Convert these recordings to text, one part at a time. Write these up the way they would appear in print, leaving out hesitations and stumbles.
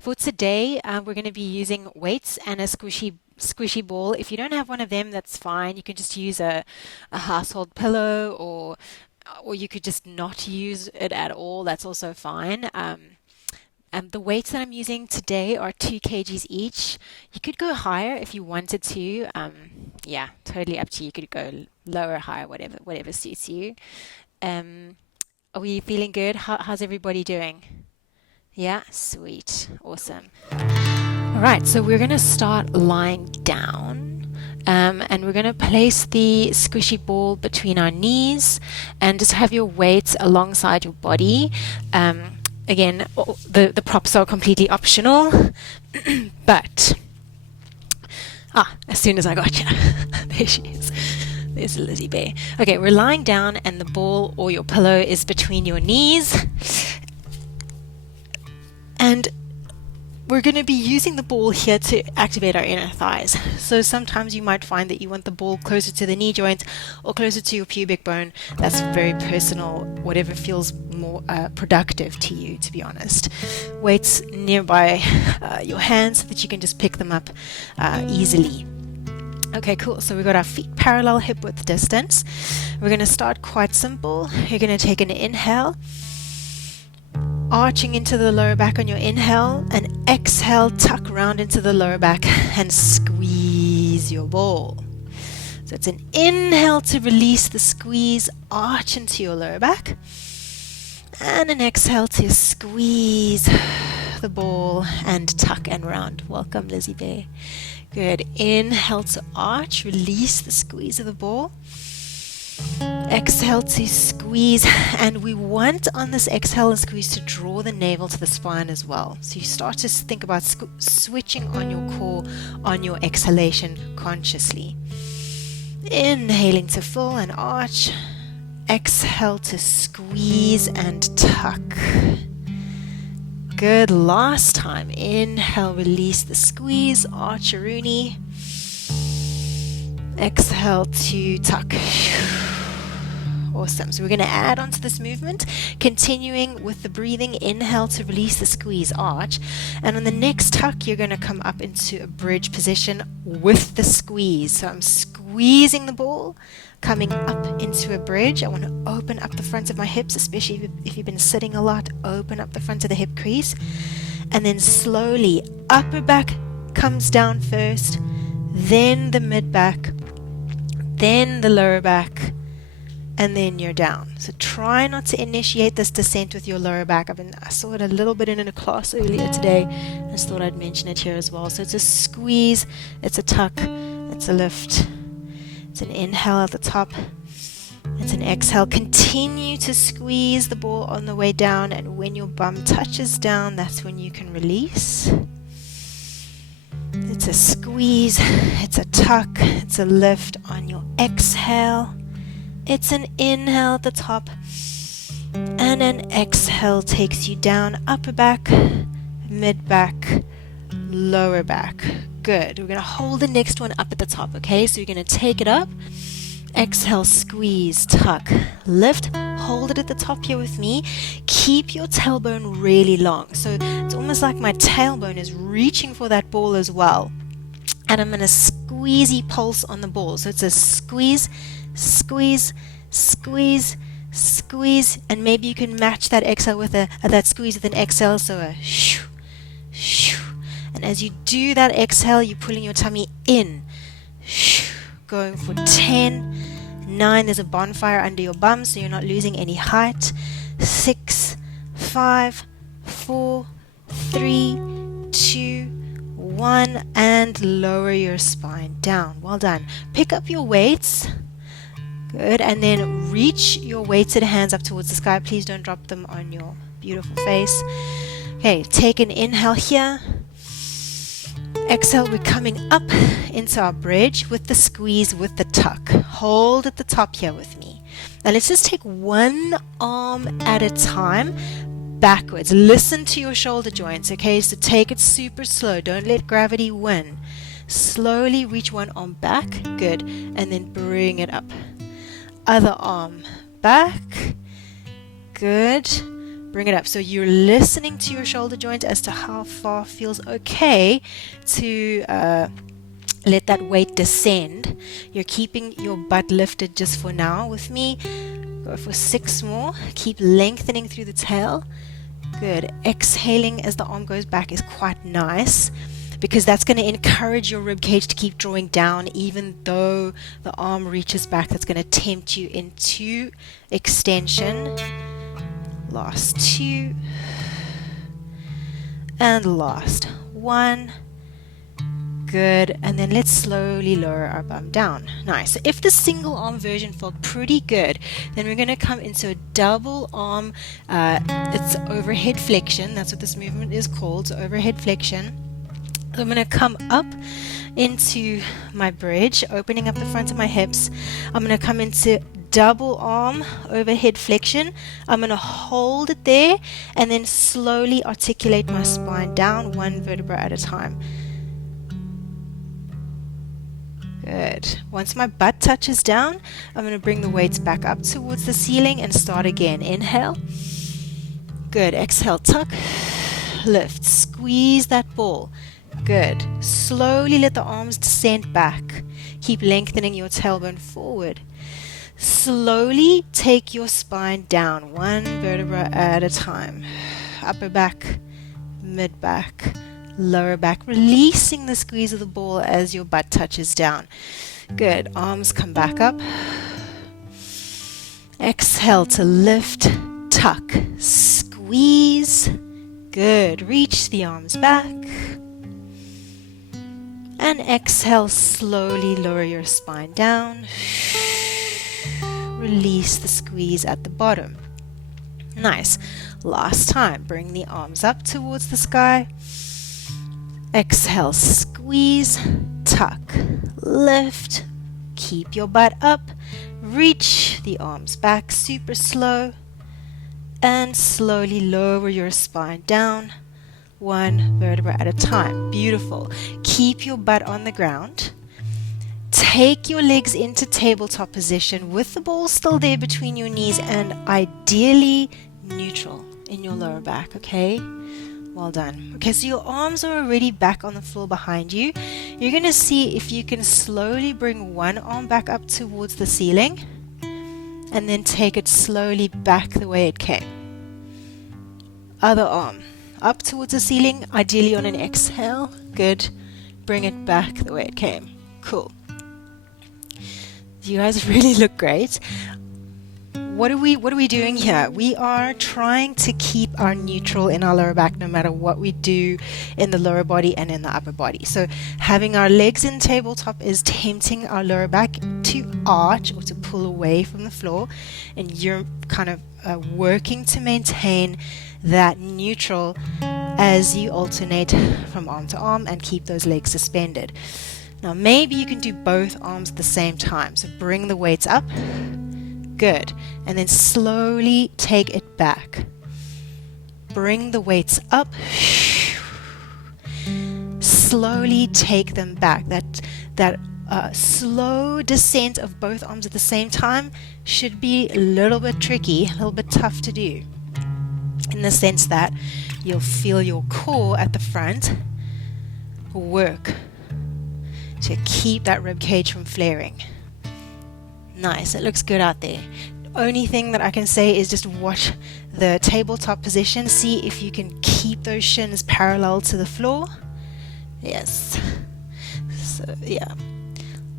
For today, we're going to be using weights and a squishy ball. If you don't have one of them, that's fine. You can just use a household pillow, or you could just not use it at all. That's also fine. The weights that I'm using today are 2 kgs each. You could go higher if you wanted to. Yeah, totally up to you. You could go lower, higher, whatever suits you. Um, are we feeling good? How's everybody doing? Yeah, sweet, awesome. All right, so we're going to start lying down. And we're going to place the squishy ball between our knees and just have your weights alongside your body. Again, the props are completely optional, but as soon as I got you, there she is. There's Lizzie Bear. Okay, we're lying down and the ball or your pillow is between your knees. And we're going to be using the ball here to activate our inner thighs. So sometimes you might find that you want the ball closer to the knee joint or closer to your pubic bone. That's very personal, whatever feels more productive to you, to be honest. Weights nearby your hands so that you can just pick them up easily. Okay, cool. So we've got our feet parallel hip width distance. We're going to start quite simple. You're going to take an inhale, arching into the lower back on your inhale, and exhale, tuck round into the lower back and squeeze your ball. So it's an inhale to release the squeeze, arch into your lower back, and an exhale to squeeze the ball and tuck and round. Welcome, Lizzie Bear. Good. Inhale to arch, release the squeeze of the ball. Exhale to squeeze, and we want on this exhale and squeeze to draw the navel to the spine as well. So you start to think about switching on your core on your exhalation consciously. Inhaling to full and arch. Exhale to squeeze and tuck. Good. Last time. Inhale, release the squeeze, arch-a-rooney. Exhale to tuck. Awesome. So we're going to add on to this movement, continuing with the breathing. Inhale to release the squeeze, arch. And on the next tuck, you're going to come up into a bridge position with the squeeze. So I'm squeezing the ball, coming up into a bridge. I want to open up the front of my hips, especially if you've been sitting a lot. Open up the front of the hip crease. And then slowly, upper back comes down first, then the mid back, then the lower back, and then you're down. So try not to initiate this descent with your lower back. I saw it a little bit in a class earlier today. I just thought I'd mention it here as well. So it's a squeeze, it's a tuck, it's a lift. It's an inhale at the top. It's an exhale. Continue to squeeze the ball on the way down, and when your bum touches down, that's when you can release. It's a squeeze, it's a tuck, it's a lift on your exhale. It's an inhale at the top, and an exhale takes you down, upper back, mid back, lower back. Good. We're going to hold the next one up at the top, okay? So you're going to take it up, exhale, squeeze, tuck, lift, hold it at the top here with me. Keep your tailbone really long. So it's almost like my tailbone is reaching for that ball as well. And I'm going to squeezy pulse on the ball. So it's a squeeze, squeeze, squeeze, squeeze, and maybe you can match that exhale with that squeeze with an exhale. So a shoo, shoo. And as you do that exhale, you're pulling your tummy in. Shoo. Going for 10, 9. There's a bonfire under your bum, so you're not losing any height. 6, 5, 4, 3, 2, 1, and lower your spine down. Well done. Pick up your weights. Good. And then reach your weighted hands up towards the sky. Please don't drop them on your beautiful face. Okay, take an inhale here. Exhale, we're coming up into our bridge with the squeeze, with the tuck. Hold at the top here with me. Now let's just take one arm at a time backwards. Listen to your shoulder joints, okay? So take it super slow. Don't let gravity win. Slowly reach one arm back. Good. And then bring it up. Other arm back. Good. Bring it up. So you're listening to your shoulder joint as to how far feels okay to let that weight descend. You're keeping your butt lifted just for now. With me, go for 6 more. Keep lengthening through the tail. Good. Exhaling as the arm goes back is quite nice, because that's going to encourage your rib cage to keep drawing down even though the arm reaches back. That's going to tempt you into extension. Last 2. And last 1. Good. And then let's slowly lower our bum down. Nice. So if the single arm version felt pretty good, then we're going to come into a double arm. It's overhead flexion. That's what this movement is called. So overhead flexion. So I'm going to come up into my bridge, opening up the front of my hips. I'm going to come into double arm overhead flexion. I'm going to hold it there and then slowly articulate my spine down, 1 vertebra at a time. Good. Once my butt touches down, I'm going to bring the weights back up towards the ceiling and start again. Inhale. Good. Exhale, tuck, lift, squeeze that ball. Good. Slowly let the arms descend back. Keep lengthening your tailbone forward. Slowly take your spine down, 1 vertebra at a time. Upper back, mid back, lower back, releasing the squeeze of the ball as your butt touches down. Good. Arms come back up. Exhale to lift, tuck, squeeze. Good. Reach the arms back. And exhale, slowly lower your spine down. Release the squeeze at the bottom. Nice. Last time, bring the arms up towards the sky. Exhale, squeeze, tuck, lift. Keep your butt up. Reach the arms back super slow. And slowly lower your spine down, 1 vertebra at a time. Beautiful. Keep your butt on the ground. Take your legs into tabletop position with the ball still there between your knees and ideally neutral in your lower back, okay? Well done. Okay, so your arms are already back on the floor behind you. You're going to see if you can slowly bring one arm back up towards the ceiling and then take it slowly back the way it came. Other arm up towards the ceiling, ideally on an exhale. Good. Bring it back the way it came. Cool. You guys really look great. What are we doing here? We are trying to keep our neutral in our lower back no matter what we do in the lower body and in the upper body. So having our legs in tabletop is tempting our lower back to arch or to pull away from the floor, and you're kind of working to maintain that neutral as you alternate from arm to arm and keep those legs suspended. Now maybe you can do both arms at the same time. So bring the weights up. Good. And then slowly take it back. Bring the weights up. Slowly take them back. That slow descent of both arms at the same time should be a little bit tricky, a little bit tough to do, in the sense that you'll feel your core at the front work to keep that rib cage from flaring. Nice, it looks good out there. Only thing that I can say is just watch the tabletop position. See if you can keep those shins parallel to the floor. Yes. So, yeah.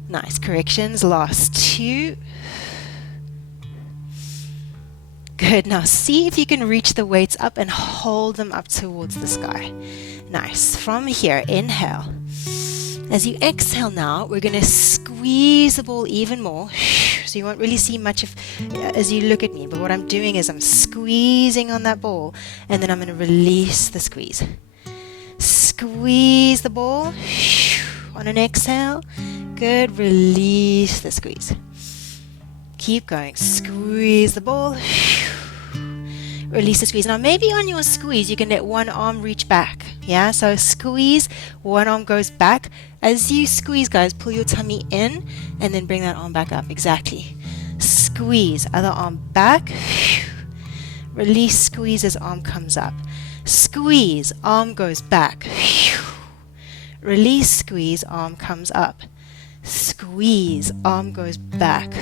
Nice corrections. Last two. Good. Now see if you can reach the weights up and hold them up towards the sky. Nice. From here, inhale. As you exhale now, we're going to squeeze the ball even more. So you won't really see much as you look at me. But what I'm doing is I'm squeezing on that ball. And then I'm going to release the squeeze. Squeeze the ball. On an exhale. Good. Release the squeeze. Keep going. Squeeze the ball. Release the squeeze. Now maybe on your squeeze you can let one arm reach back. Yeah, so squeeze, one arm goes back. As you squeeze, guys, pull your tummy in and then bring that arm back up. Exactly. Squeeze, other arm back. Release, squeeze as arm comes up. Squeeze, arm goes back. Release, squeeze, arm comes up. Squeeze, arm goes back.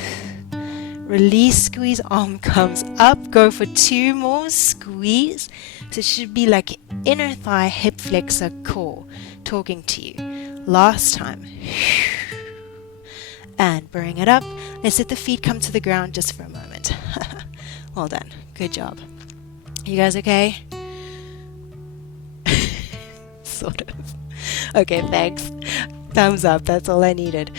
Release, squeeze, arm comes up. Go for 2 more. Squeeze. So it should be like inner thigh, hip flexor, core talking to you. Last time. And bring it up. Let's let the feet come to the ground just for a moment. Well done. Good job. You guys okay? Sort of. Okay, thanks. Thumbs up. That's all I needed.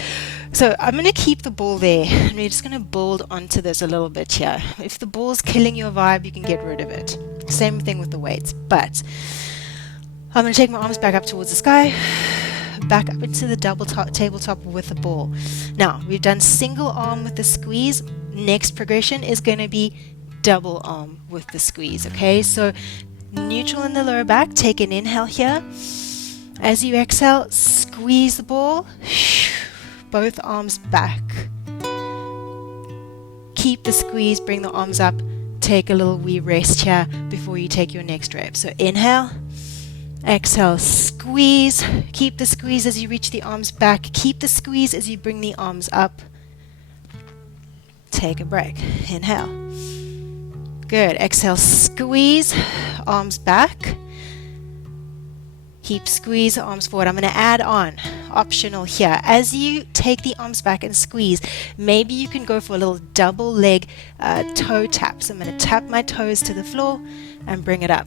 So I'm going to keep the ball there, and we're just going to build onto this a little bit here. If the ball's killing your vibe, you can get rid of it. Same thing with the weights. But I'm going to take my arms back up towards the sky, back up into the tabletop with the ball. Now, we've done single arm with the squeeze. Next progression is going to be double arm with the squeeze, okay? So neutral in the lower back. Take an inhale here. As you exhale, squeeze the ball. Both arms back. Keep the squeeze, bring the arms up. Take a little wee rest here before you take your next rep. So inhale, exhale, squeeze. Keep the squeeze as you reach the arms back. Keep the squeeze as you bring the arms up. Take a break. Inhale. Good. Exhale, squeeze, arms back. Keep squeeze, arms forward. I'm going to add on, optional here. As you take the arms back and squeeze, maybe you can go for a little double leg toe tap. So I'm going to tap my toes to the floor and bring it up.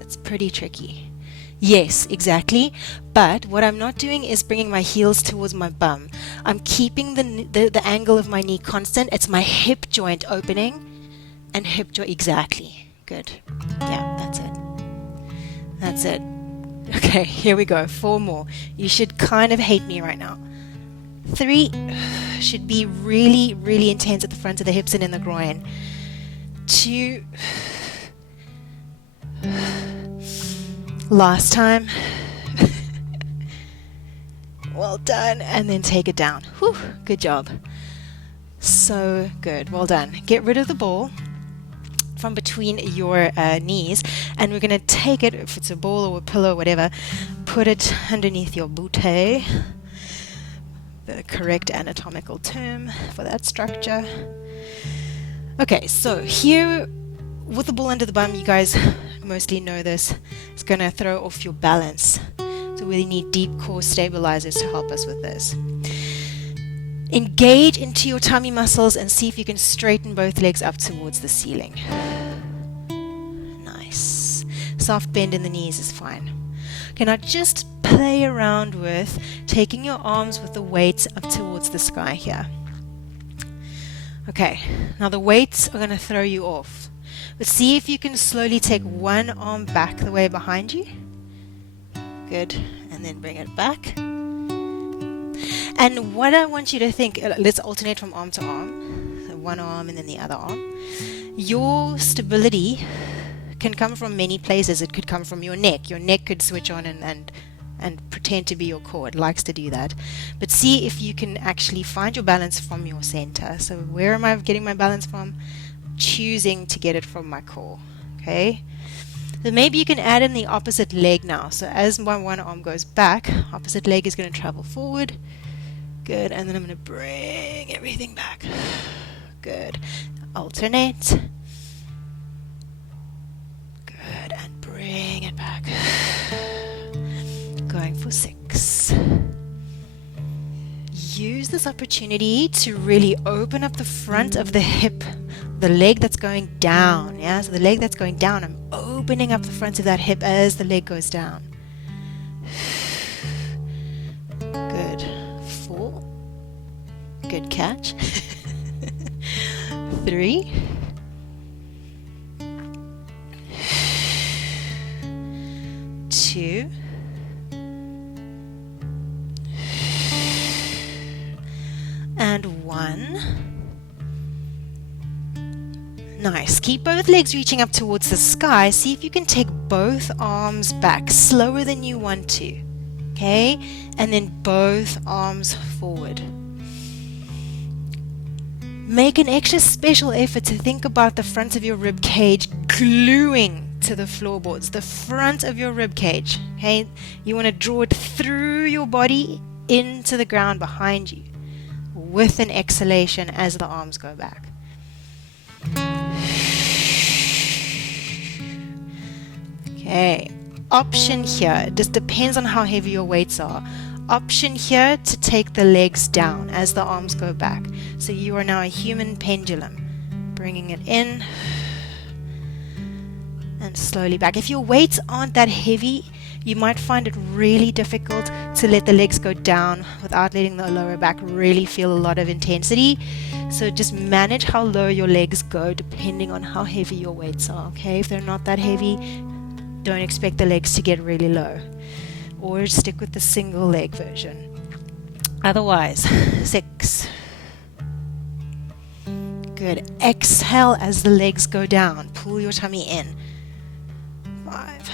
It's pretty tricky. Yes, exactly. But what I'm not doing is bringing my heels towards my bum. I'm keeping the angle of my knee constant. It's my hip joint opening and hip joint. Exactly. Good. Yeah, that's it. That's it. Okay, here we go. 4 more. You should kind of hate me right now. 3 should be really, really intense at the front of the hips and in the groin. 2. Last time. Well done. And then take it down. Whew, good job. So good. Well done. Get rid of the ball from between your knees, and we're going to take it, if it's a ball or a pillow or whatever, put it underneath your bootay, the correct anatomical term for that structure. Okay, so here with the ball under the bum, you guys mostly know this, it's going to throw off your balance. So we need deep core stabilizers to help us with this. Engage into your tummy muscles and see if you can straighten both legs up towards the ceiling. Nice. Soft bend in the knees is fine. Okay, now just play around with taking your arms with the weights up towards the sky here. Okay, now the weights are going to throw you off. But see if you can slowly take one arm back the way behind you. Good. And then bring it back. And what I want you to think, let's alternate from arm to arm. So one arm and then the other arm. Your stability can come from many places. It could come from your neck. Your neck could switch on and pretend to be your core. It likes to do that. But see if you can actually find your balance from your center. So where am I getting my balance from? Choosing to get it from my core. Okay? So maybe you can add in the opposite leg now. So as my one arm goes back, opposite leg is going to travel forward. Good. And then I'm going to bring everything back. Good. Alternate. Good. And bring it back. Going for 6. Use this opportunity to really open up the front of the hip, the leg that's going down. Yeah, so the leg that's going down, I'm opening up the front of that hip as the leg goes down. Good. 4. Good catch. 3. 2. And 1. Nice. Keep both legs reaching up towards the sky. See if you can take both arms back slower than you want to. Okay? And then both arms forward. Make an extra special effort to think about the front of your rib cage gluing to the floorboards, the front of your rib cage. Okay, you want to draw it through your body into the ground behind you with an exhalation as the arms go back. Okay, option here, it just depends on how heavy your weights are. Option here to take the legs down as the arms go back. So you are now a human pendulum, bringing it in and slowly back. If your weights aren't that heavy, you might find it really difficult to let the legs go down without letting the lower back really feel a lot of intensity. So just manage how low your legs go depending on how heavy your weights are. Okay, if they're not that heavy, don't expect the legs to get really low, or stick with the single leg version. Otherwise, 6. Good. Exhale as the legs go down. Pull your tummy in. 5.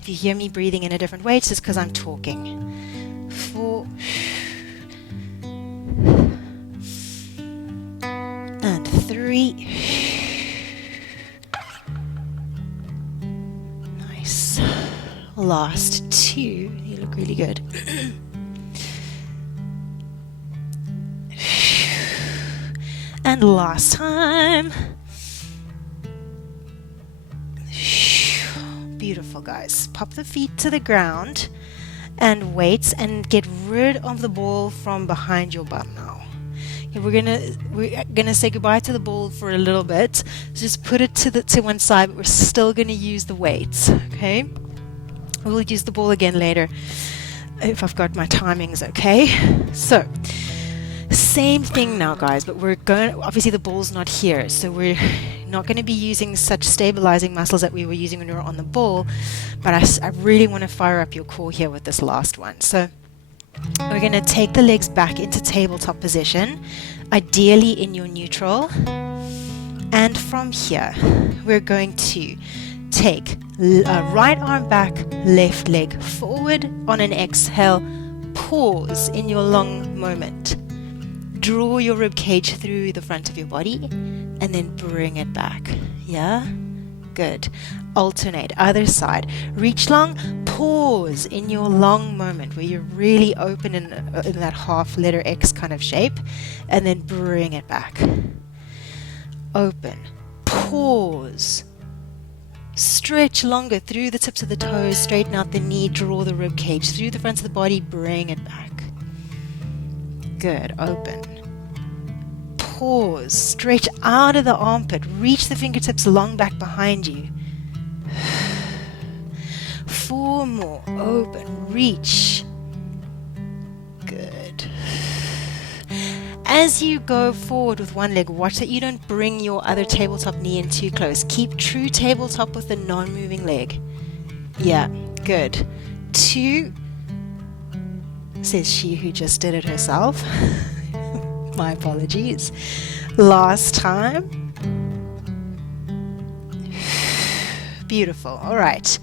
If you hear me breathing in a different way, it's just because I'm talking. 4. And 3. Nice. Last 2. You look really good. And last time. Beautiful, guys. Pop the feet to the ground and weights, and get rid of the ball from behind your bum now. Okay, we're gonna say goodbye to the ball for a little bit. So just put it to one side, but we're still gonna use the weights. Okay, we'll use the ball again later if I've got my timings okay. So same thing now, guys, but we're going, obviously the ball's not here, so we're not going to be using such stabilizing muscles that we were using when we were on the ball, but I really want to fire up your core here with this last one. So we're going to take the legs back into tabletop position, ideally in your neutral, and from here we're going to take right arm back, left leg forward on an exhale, pause in your long moment. Draw your rib cage through the front of your body and then bring it back. Yeah? Good. Alternate. Other side. Reach long. Pause in your long moment where you're really open in that half letter X kind of shape, and then bring it back. Open. Pause. Stretch longer through the tips of the toes. Straighten out the knee. Draw the rib cage through the front of the body. Bring it back. Good. Open. Pause. Stretch out of the armpit. Reach the fingertips long back behind you. 4 more. Open. Reach. Good. As you go forward with one leg, watch that you don't bring your other tabletop knee in too close. Keep true tabletop with the non-moving leg. Yeah. Good. 2. Says she who just did it herself. My apologies. Last time. Beautiful. All right.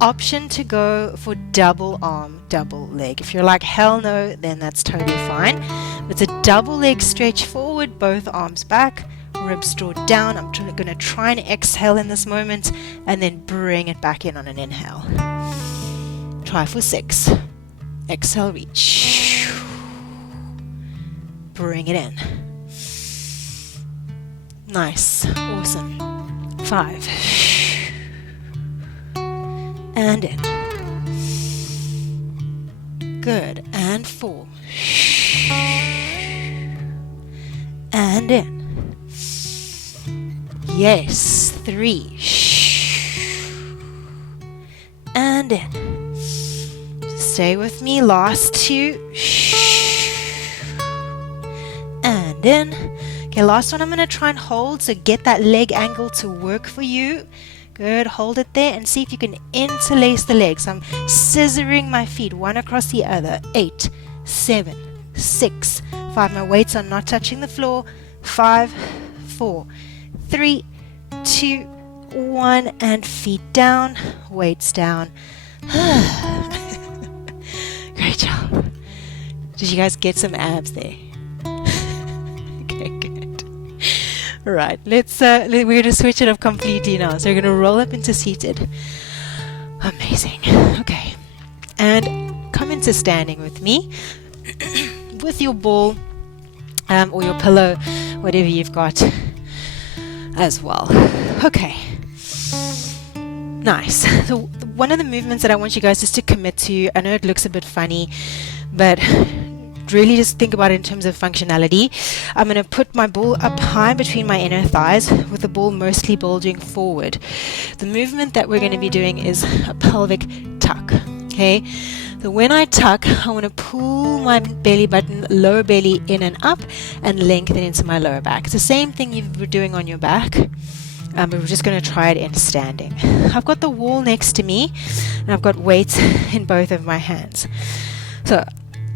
Option to go for double arm, double leg. If you're like, hell no, then that's totally fine. It's a double leg stretch forward, both arms back, ribs draw down. I'm going to try and exhale in this moment and then bring it back in on an inhale. Try for 6. Exhale, reach. Bring it in. Nice. Awesome. 5. And in. Good. And 4. And in. Yes. 3. And in. Stay with me. Last 2. And in. Okay, last one I'm going to try and hold. So get that leg angle to work for you. Good. Hold it there and see if you can interlace the legs. I'm scissoring my feet one across the other. 8, 7, 6, 5. My weights are not touching the floor. 5, 4, 3, 2, 1. And feet down. Weights down. Great job. Did you guys get some abs there? Okay, good. Right, we're going to switch it up completely now. So we're going to roll up into seated. Amazing. Okay. And come into standing with me with your ball or your pillow, whatever you've got as well. Okay. Nice. So one of the movements that I want you guys just to commit to, I know it looks a bit funny, but really just think about it in terms of functionality. I'm going to put my ball up high between my inner thighs with the ball mostly bulging forward. The movement that we're going to be doing is a pelvic tuck. Okay, so when I tuck, I want to pull my belly button, lower belly in and up, and lengthen into my lower back. It's the same thing you were doing on your back, but we're just going to try it in standing. I've got the wall next to me, and I've got weights in both of my hands. So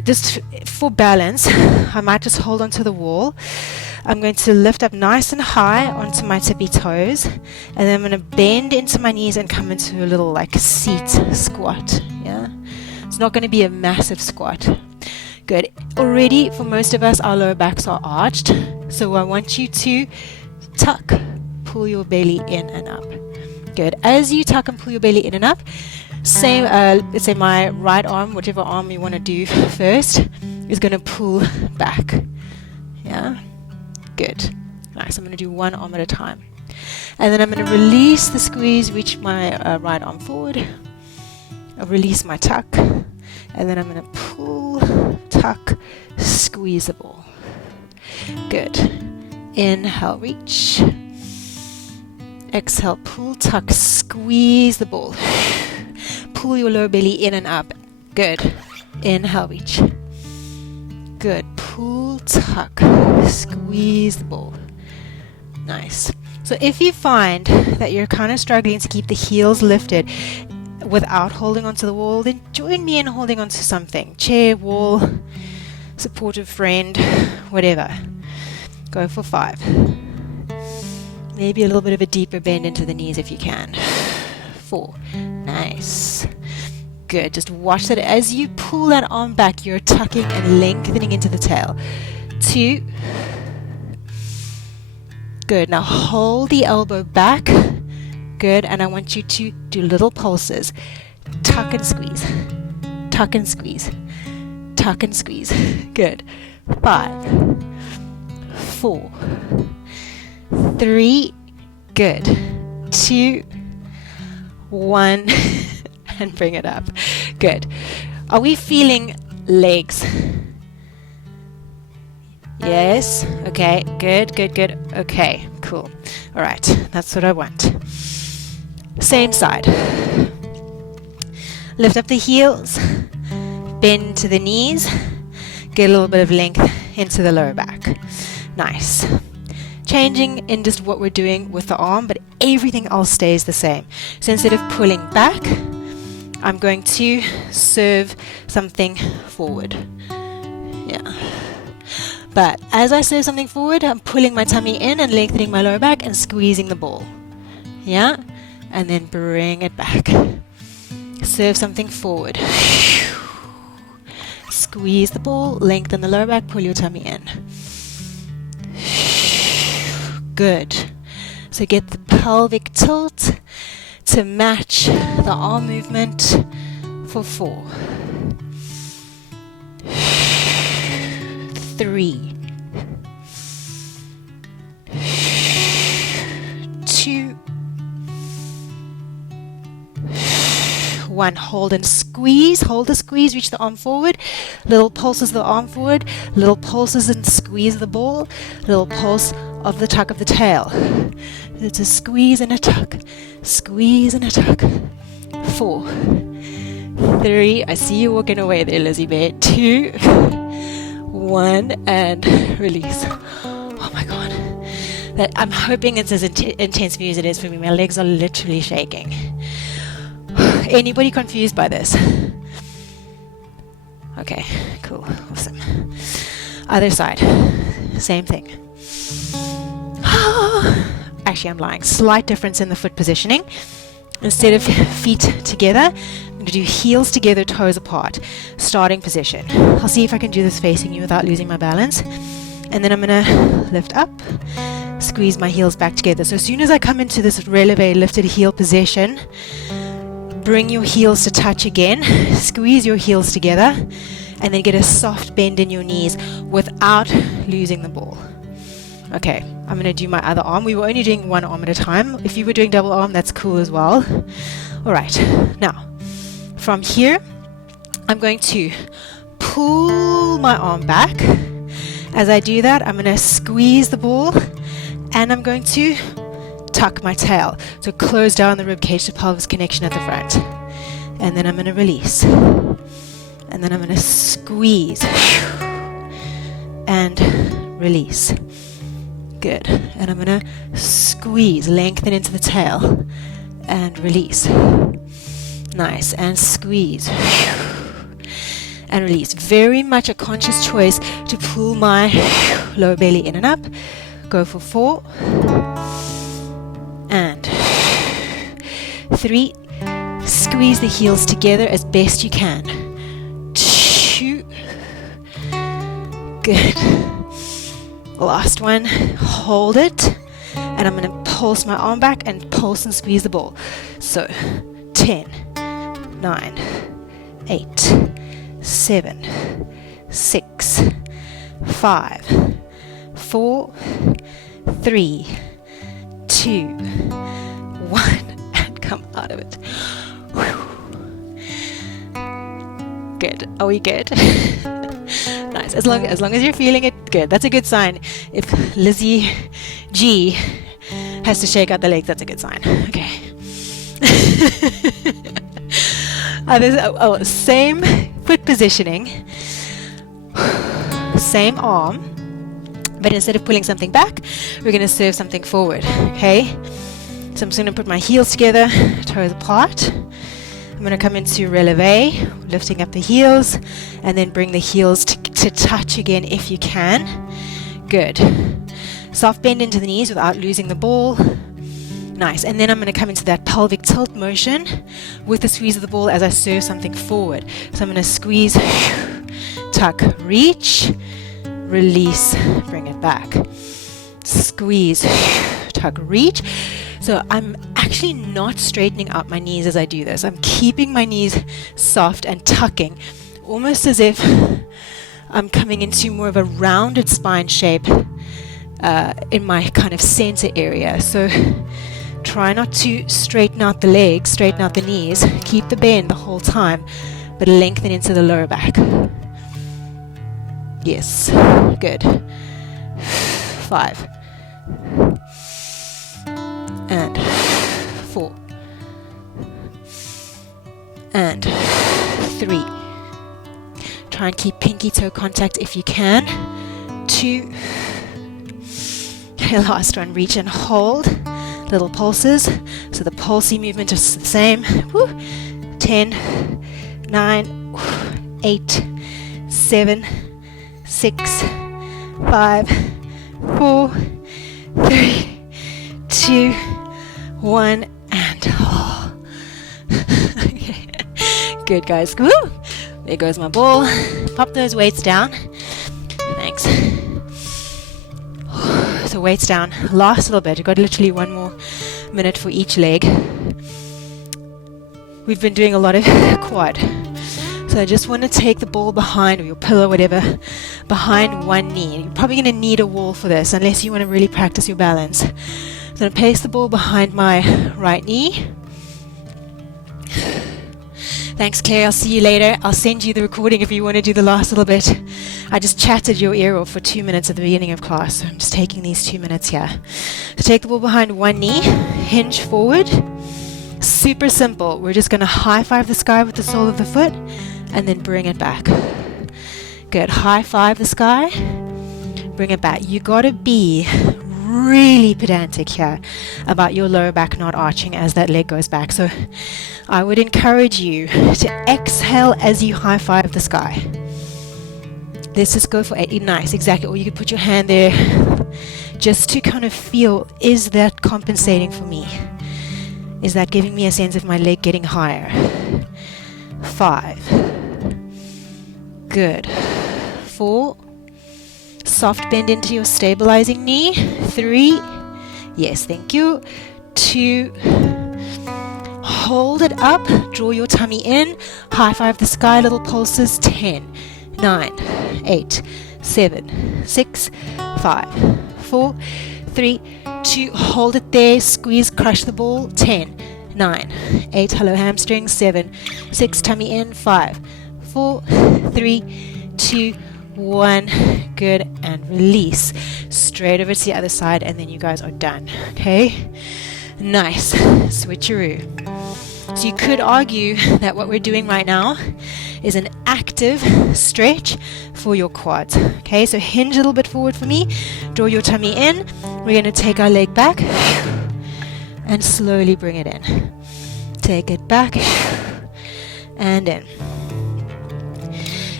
just for balance, I might just hold onto the wall. I'm going to lift up nice and high onto my tippy toes, and then I'm going to bend into my knees and come into a little like seat squat. Yeah, it's not going to be a massive squat. Good. Already for most of us, our lower backs are arched, so I want you to tuck, pull your belly in and up. Good. As you tuck and pull your belly in and up, same, let's say my right arm, whichever arm you want to do first, is going to pull back. Yeah, good. Nice. I'm going to do one arm at a time. And then I'm going to release the squeeze, reach my right arm forward. I'll release my tuck. And then I'm going to pull, tuck, squeeze the ball. Good. Inhale, reach. Exhale, pull, tuck, squeeze the ball. Pull your lower belly in and up. Good. Inhale, reach. Good. Pull, tuck, squeeze the ball. Nice. So if you find that you're kind of struggling to keep the heels lifted without holding onto the wall, then join me in holding onto something. Chair, wall, supportive friend, whatever. Go for 5. Maybe a little bit of a deeper bend into the knees if you can. 4. Nice. Good. Just watch that as you pull that arm back, you're tucking and lengthening into the tail. 2. Good. Now hold the elbow back. Good. And I want you to do little pulses. Tuck and squeeze. Tuck and squeeze. Tuck and squeeze. Good. 5. 4. 3. Good. 2. 1. And bring it up. Good. Are we feeling legs? Yes. Okay. Good, good, good. Okay. Cool. All right. That's what I want. Same side. Lift up the heels. Bend to the knees. Get a little bit of length into the lower back. Nice. Changing in just what we're doing with the arm, but everything else stays the same. So instead of pulling back, I'm going to serve something forward. Yeah. But as I serve something forward, I'm pulling my tummy in and lengthening my lower back and squeezing the ball. Yeah. And then bring it back. Serve something forward. Squeeze the ball, lengthen the lower back, pull your tummy in. Good. So get the pelvic tilt to match the arm movement for 4. 3. 2. 1. Hold and squeeze. Hold the squeeze. Reach the arm forward. Little pulses the arm forward. Little pulses and squeeze the ball. Little pulse of the tuck of the tail. It's a squeeze and a tuck. Squeeze and a tuck. 4. 3. I see you walking away there, Lizzie Bear. 2. 1. And release. Oh my God. I'm hoping it's as intense for you as it is for me. My legs are literally shaking. Anybody confused by this? Okay, cool, awesome. Other side, same thing. Actually, I'm lying. Slight difference in the foot positioning. Instead of feet together, I'm going to do heels together, toes apart. Starting position. I'll see if I can do this facing you without losing my balance. And then I'm going to lift up, squeeze my heels back together. So as soon as I come into this releve lifted heel position, bring your heels to touch again, squeeze your heels together, and then get a soft bend in your knees without losing the ball. Okay, I'm going to do my other arm. We were only doing one arm at a time. If you were doing double arm, that's cool as well. All right, now from here, I'm going to pull my arm back. As I do that, I'm going to squeeze the ball, and I'm going to tuck my tail. So close down the rib cage to pelvis connection at the front. And then I'm going to release. And then I'm going to squeeze. And release. Good. And I'm going to squeeze, lengthen into the tail. And release. Nice. And squeeze. And release. Very much a conscious choice to pull my lower belly in and up. Go for 4. And 3. Squeeze the heels together as best you can. 2. Good. Last one. Hold it. And I'm going to pulse my arm back and pulse and squeeze the ball. So 10, 9, 8, 7, 6, 5, 4, 3, 2, 1, and come out of it. Whew. Good. Are we good? Nice. As long as you're feeling it, good. That's a good sign. If Lizzie G has to shake out the legs, that's a good sign. Okay. Same foot positioning, same arm, but instead of pulling something back, we're going to serve something forward. Okay. So I'm just going to put my heels together, toes apart. I'm going to come into releve, lifting up the heels, and then bring the heels to touch again if you can. Good. Soft bend into the knees without losing the ball. Nice. And then I'm going to come into that pelvic tilt motion with the squeeze of the ball as I serve something forward. So I'm going to squeeze, tuck, reach, release, bring it back. Squeeze, tuck, reach. So I'm actually not straightening out my knees as I do this. I'm keeping my knees soft and tucking, almost as if I'm coming into more of a rounded spine shape in my kind of center area. So try not to straighten out the legs, straighten out the knees. Keep the bend the whole time, but lengthen into the lower back. Yes, good. 5. And 4. And 3. Try and keep pinky toe contact if you can. 2. Okay, last one, reach and hold. Little pulses. So the pulsy movement is the same. Woo. 10, 9, 8, 7, 6, 5, 4, 3, 2, 1, and okay. Good, guys. Woo. There goes my ball. Pop those weights down. Thanks. So weights down. Last little bit. We've got literally 1 more minute for each leg. We've been doing a lot of quad. So I just want to take the ball behind, or your pillow, whatever, behind one knee. You're probably going to need a wall for this unless you want to really practice your balance. So I'm going to place the ball behind my right knee. Thanks, Claire. I'll see you later. I'll send you the recording if you want to do the last little bit. I just chatted your ear off for 2 minutes at the beginning of class. So I'm just taking these 2 minutes here. So take the ball behind one knee, hinge forward. Super simple. We're just going to high five the sky with the sole of the foot and then bring it back. Good. High five the sky. Bring it back. You got to be really pedantic here about your lower back not arching as that leg goes back. So I would encourage you to exhale as you high five the sky. Let's just go for 8. Nice, exactly. Or you could put your hand there just to kind of feel, is that compensating for me? Is that giving me a sense of my leg getting higher? 5. Good. 4. Soft bend into your stabilizing knee. 3. Yes, thank you. 2. Hold it up. Draw your tummy in. High five the sky, little pulses. 10, 9, 8, 7, 6, 5, 4, 3, 2. Hold it there. Squeeze, crush the ball. 10, 9, 8. Hello, hamstrings. 7, 6. Tummy in. 5, 4, 3, 2, 1. Good. And release. Straight over to the other side, and then you guys are done. Okay? Nice. Switcheroo. So you could argue that what we're doing right now is an active stretch for your quads. Okay, so hinge a little bit forward for me. Draw your tummy in. We're going to take our leg back and slowly bring it in. Take it back and in.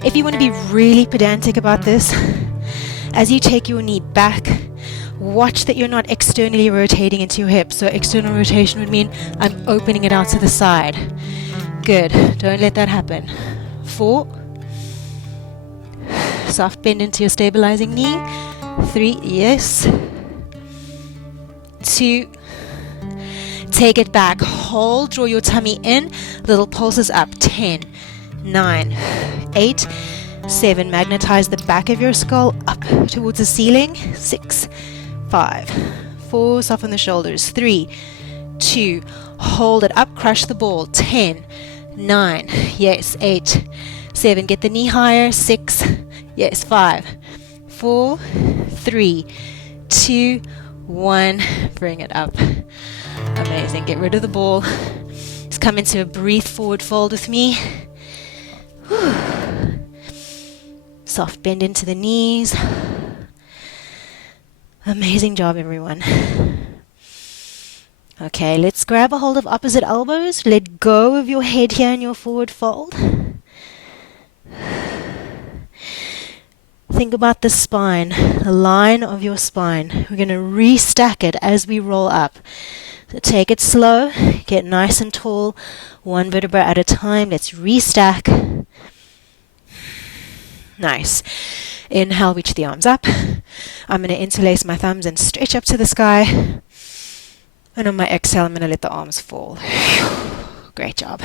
If you want to be really pedantic about this, as you take your knee back, watch that you're not externally rotating into your hips. So external rotation would mean I'm opening it out to the side. Good. Don't let that happen. 4. Soft bend into your stabilizing knee. 3. Yes. 2. Take it back. Hold. Draw your tummy in. Little pulses up. 10, 9, 8, 7. Magnetize the back of your skull up towards the ceiling. 6, 5, 4. Soften the shoulders. 3, 2. Hold it up. Crush the ball. 10, 9. Yes. 8, 7. Get the knee higher. 6. Yes. 5, 4, 3, 2, 1. Bring it up. Amazing. Get rid of the ball. Just come into a breathe forward fold with me. Soft bend into the knees. Amazing job, everyone. Okay, let's grab a hold of opposite elbows. Let go of your head here in your forward fold. Think about the spine, the line of your spine. We're going to restack it as we roll up. So take it slow, get nice and tall, one vertebra at a time. Let's restack. Nice. Inhale, reach the arms up. I'm going to interlace my thumbs and stretch up to the sky. And on my exhale, I'm going to let the arms fall. Great job.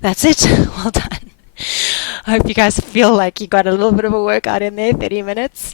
That's it. Well done. I hope you guys feel like you got a little bit of a workout in there, 30 minutes.